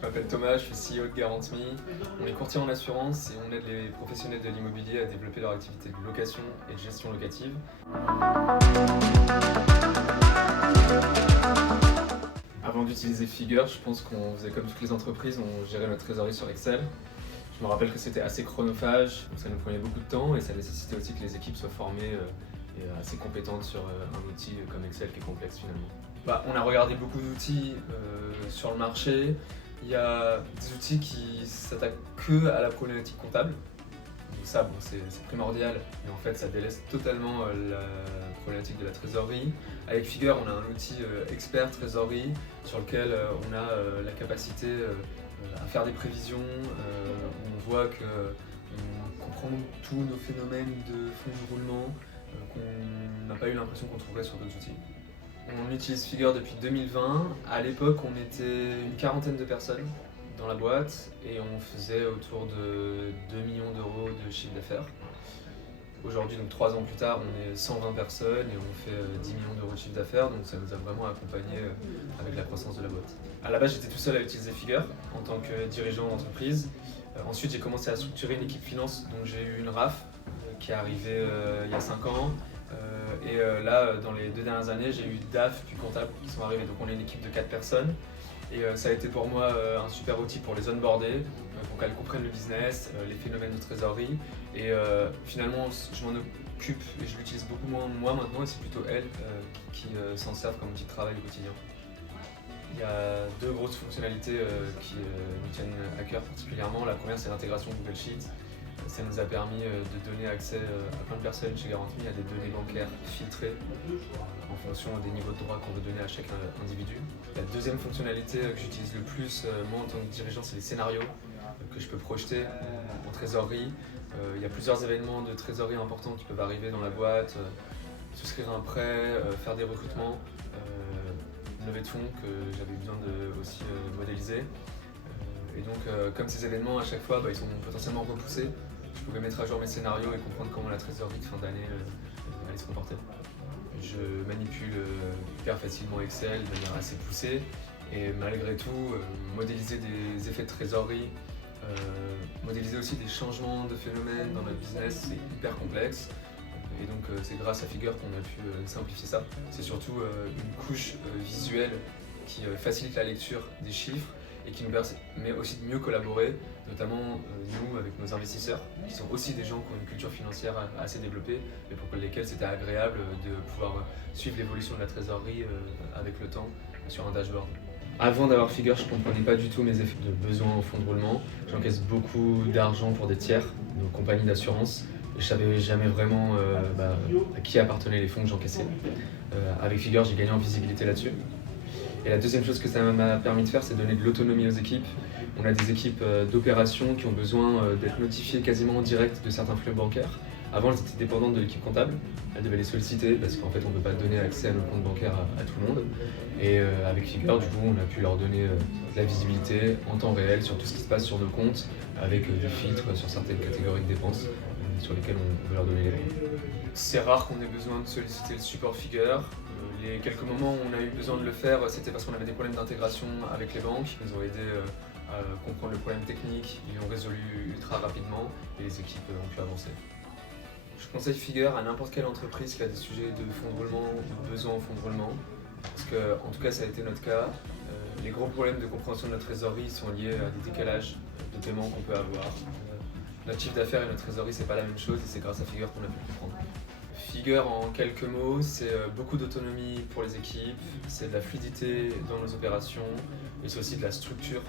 Je m'appelle Thomas, je suis CEO de GuarantMe. On est courtier en assurance et on aide les professionnels de l'immobilier à développer leur activité de location et de gestion locative. Avant d'utiliser Figure, je pense qu'on faisait comme toutes les entreprises, on gérait notre trésorerie sur Excel. Je me rappelle que c'était assez chronophage, donc ça nous prenait beaucoup de temps et ça nécessitait aussi que les équipes soient formées et assez compétentes sur un outil comme Excel qui est complexe finalement. On a regardé beaucoup d'outils sur le marché. Il y a des outils qui s'attaquent que à la problématique comptable. Donc ça, bon, c'est primordial, mais en fait ça délaisse totalement la problématique de la trésorerie. Avec Figure, on a un outil expert trésorerie sur lequel on a la capacité à faire des prévisions, où on voit qu'on comprend tous nos phénomènes de fonds de roulement qu'on n'a pas eu l'impression qu'on trouverait sur d'autres outils. On utilise Figure depuis 2020. À l'époque, on était une quarantaine de personnes dans la boîte et on faisait autour de 2 millions d'euros de chiffre d'affaires. Aujourd'hui, donc 3 ans plus tard, on est 120 personnes et on fait 10 millions d'euros de chiffre d'affaires, donc ça nous a vraiment accompagnés avec la croissance de la boîte. À la base, j'étais tout seul à utiliser Figure en tant que dirigeant d'entreprise. Ensuite, j'ai commencé à structurer une équipe finance, donc j'ai eu une RAF qui est arrivée il y a 5 ans. Là, dans les 2 dernières années, j'ai eu DAF puis comptable qui sont arrivés, donc on est une équipe de 4 personnes. Et ça a été pour moi un super outil pour les onboarder, pour qu'elles comprennent le business, les phénomènes de trésorerie. Et finalement, je m'en occupe et je l'utilise beaucoup moins moi maintenant, et c'est plutôt elles qui s'en servent comme outil de travail au quotidien. Il y a 2 grosses fonctionnalités qui nous tiennent à cœur particulièrement. La première, c'est l'intégration Google Sheets. Ça nous a permis de donner accès à plein de personnes chez GuarantMe à des données bancaires filtrées en fonction des niveaux de droit qu'on veut donner à chaque individu. La deuxième fonctionnalité que j'utilise le plus, moi en tant que dirigeant, c'est les scénarios que je peux projeter en trésorerie. Il y a plusieurs événements de trésorerie importants qui peuvent arriver dans la boîte, souscrire un prêt, faire des recrutements, une levée de fonds que j'avais besoin de aussi modéliser. Et donc, comme ces événements, à chaque fois, ils sont potentiellement repoussés, je pouvais mettre à jour mes scénarios et comprendre comment la trésorerie de fin d'année allait se comporter. Je manipule hyper facilement Excel de manière assez poussée et malgré tout, modéliser des effets de trésorerie, modéliser aussi des changements de phénomènes dans notre business, c'est hyper complexe. Et donc c'est grâce à Figure qu'on a pu simplifier ça. C'est surtout une couche visuelle qui facilite la lecture des chiffres et qui nous permet aussi de mieux collaborer, notamment nous avec nos investisseurs, qui sont aussi des gens qui ont une culture financière assez développée, et pour lesquels c'était agréable de pouvoir suivre l'évolution de la trésorerie avec le temps sur un dashboard. Avant d'avoir Figure, je ne comprenais pas du tout mes effets de besoin au fonds de roulement. J'encaisse beaucoup d'argent pour des tiers, nos compagnies d'assurance, et je ne savais jamais vraiment à qui appartenaient les fonds que j'encaissais. Avec Figure, j'ai gagné en visibilité là-dessus. Et la deuxième chose que ça m'a permis de faire, c'est donner de l'autonomie aux équipes. On a des équipes d'opération qui ont besoin d'être notifiées quasiment en direct de certains flux bancaires. Avant, elles étaient dépendantes de l'équipe comptable. Elles devaient les solliciter parce qu'en fait, on ne peut pas donner accès à nos comptes bancaires à tout le monde. Et avec Figure, du coup, on a pu leur donner de la visibilité en temps réel sur tout ce qui se passe sur nos comptes, avec des filtres sur certaines catégories de dépenses sur lesquelles on veut leur donner les règles. C'est rare qu'on ait besoin de solliciter le support Figure. Les quelques moments où on a eu besoin de le faire, c'était parce qu'on avait des problèmes d'intégration avec les banques. Ils nous ont aidé à comprendre le problème technique, ils l'ont résolu ultra rapidement et les équipes ont pu avancer. Je conseille Figure à n'importe quelle entreprise qui a des sujets de fonds de roulement ou de besoin en fonds de roulement, parce que, en tout cas, ça a été notre cas. Les gros problèmes de compréhension de notre trésorerie sont liés à des décalages de paiement qu'on peut avoir. Notre chiffre d'affaires et notre trésorerie, c'est pas la même chose et c'est grâce à Figure qu'on a pu le comprendre. Figure, en quelques mots, c'est beaucoup d'autonomie pour les équipes, c'est de la fluidité dans nos opérations et c'est aussi de la structure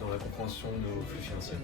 dans la compréhension de nos flux financiers.